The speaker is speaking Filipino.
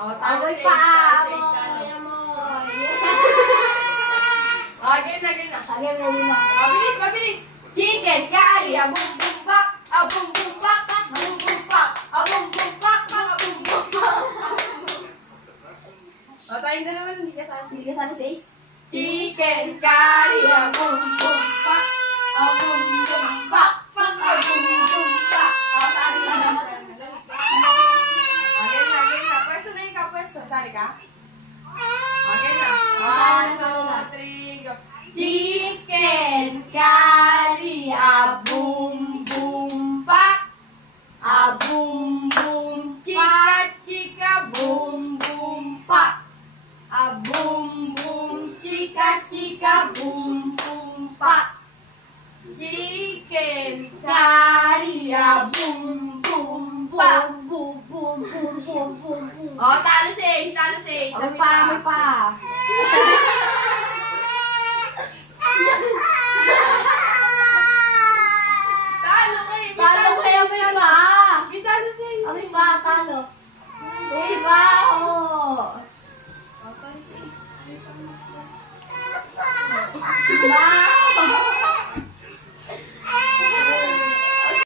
Oh, talo Amoy 6. pa. Talo 6. Amoy, amoy. Game na, game na. Again, ready na. Mabilis, mabilis. Chicken curry, a boom boom bak, a boom boom bak, a boom boom bak, a boom boom bak, a boom boom bak. O, tayong dalawa hindi ka sasi. Hindi ka sana 6? Chicken curry, a boom boom bak, a boom boom bak, a boom boom bak. O, sali ka na. Game na, game na. Pwesto na yung kapwesto. Sali ka? Game na. 1, 2, 3, go. Chicken curry, a boom boom bak, a boom boom chika chika boom boom pak, a boom boom chika chika boom boom pak. Chicken curry, a boom boom pak. Boom, boom, boom, boom, boom, boom. Oh, talo 6, talo 6. Amoy pa, amoy pa.